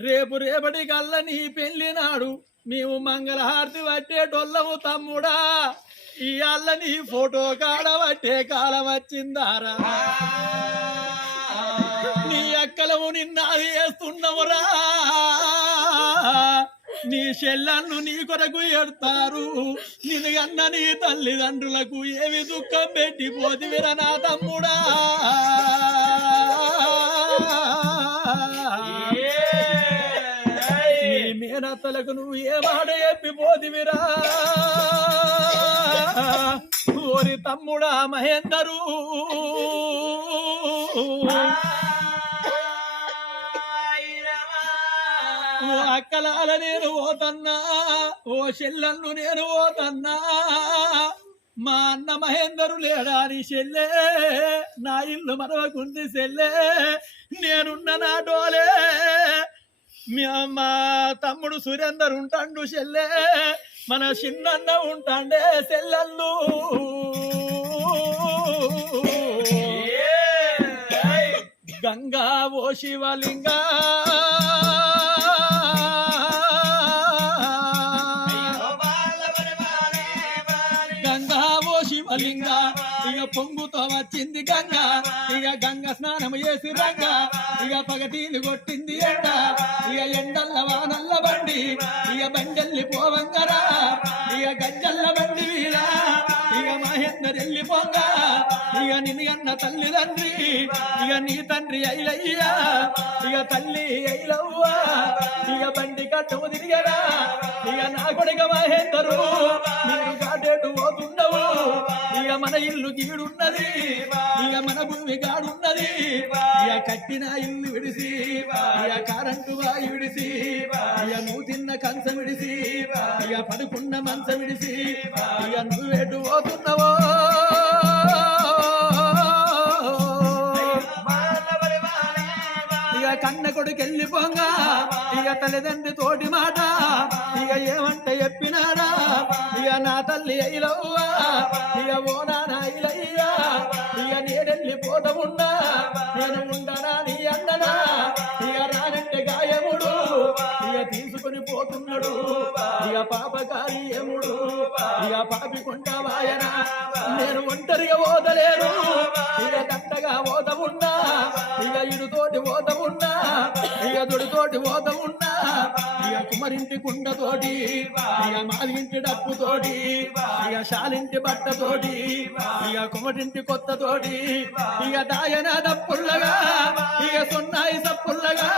రేపు రేపటి కల్ల నీ పెళ్లి నాడు మేము మంగళహారతి పట్టేటోళ్ళము తమ్ముడా ఇయాళ్ళ నీ ఫోటో కాడ పట్టే కాలం వచ్చిందారా నీ అక్కలము నిన్నది వేస్తున్నావురా నీ చెల్లన్ను నీ కొరకు ఎడతారు నిన్ను అన్న నీ తల్లిదండ్రులకు ఏమి దుఃఖం పెట్టిపోతివిరా నా తమ్ముడా నీ మేనత్తలకు నువ్వు ఏ మాట చెప్పిపోతివిరా ఓరి తమ్ముడా మహేందరు ఓ అక్కలాల నేను పోతన్నా ఓ చెల్లెళ్ళు నేను పోతన్నా మా అన్న మహేందరు లేడా నీ చెల్లె నా ఇల్లు మరవకుంది చెల్లె నేనున్న నాటోలే మా తమ్ముడు సురేందర్ ఉంటాడు చెల్లె మన చిన్నన్న ఉంటాండే చెల్లెళ్ళు గంగా ఓ శివలింగా గంగా ఓ శివలింగా ఇక పొంగుతో వచ్చింది గంగా ఇక గంగ స్నానం చేసి రంగా ఇక పగటీలు కొట్టింది ఎండ ఇక ఎండల్ల వానల్ల బండి ఇక బండెల్లి పోవంగరా ఇక గజ్జల్ల బండి వీరా ఇక మహేందర్ వెళ్ళిపోంగా ఇక నిన్ను అన్న తల్లిదండ్రి ఇక నీ తండ్రి ఐలయ్యా ఇక తల్లి ఐలవ్వా ఇక బండి కట్టము తిరిగరా ఇక నా కొడుక మహేందరు మీరు కాటేటు పోతుండవు ఇక మన ఇల్లు గీడున్నది ఇక మన భూమి గాడున్నది ఇక కట్టిన ఇల్లు విడిసి ఇక కరెంటు వాయి విడిసి ఇక నువ్వు తిన్న కంచం విడిసి ఇక పడుకున్న మంచం విడిసి ఇక నువ్వేటు పోతున్నావో ఇక కన్న కొడుకు వెళ్ళిపోంగా ఇక తల్లిదండ్రి తోటి మాట ఇక ఏమంటే చెప్పినారా ఇక నా తల్లి అయిలవ్వా ఇక ఓ నాన్న అయిలయ్యా ఇక నేనెళ్ళిపోతమున్నా నేను ఉండనా నీ అన్ననా ఇక రానంటే గాయముడు ఇక తీసుకుని పోతున్నాడు ఇక పాపకారి యముడు ఇక పాపికుంట వాయన నేను ఒంటరిగా ఓదలేను ఇక దండగా ఓదమున్నా ఇక ఇడుతోటి ఓదమున్నా ఇక దొడితోటి ఓదమున్నా ఇక కుమరింటి కుండతోటి ఇక మాలింటి డప్పుతోటి ఇక శాలింటి బట్టతోటి ఇక కుమరింటి కొత్తతోటి ఇక దాయన దప్పుల్లగా ఇక సున్నాయి సప్పుల్లగా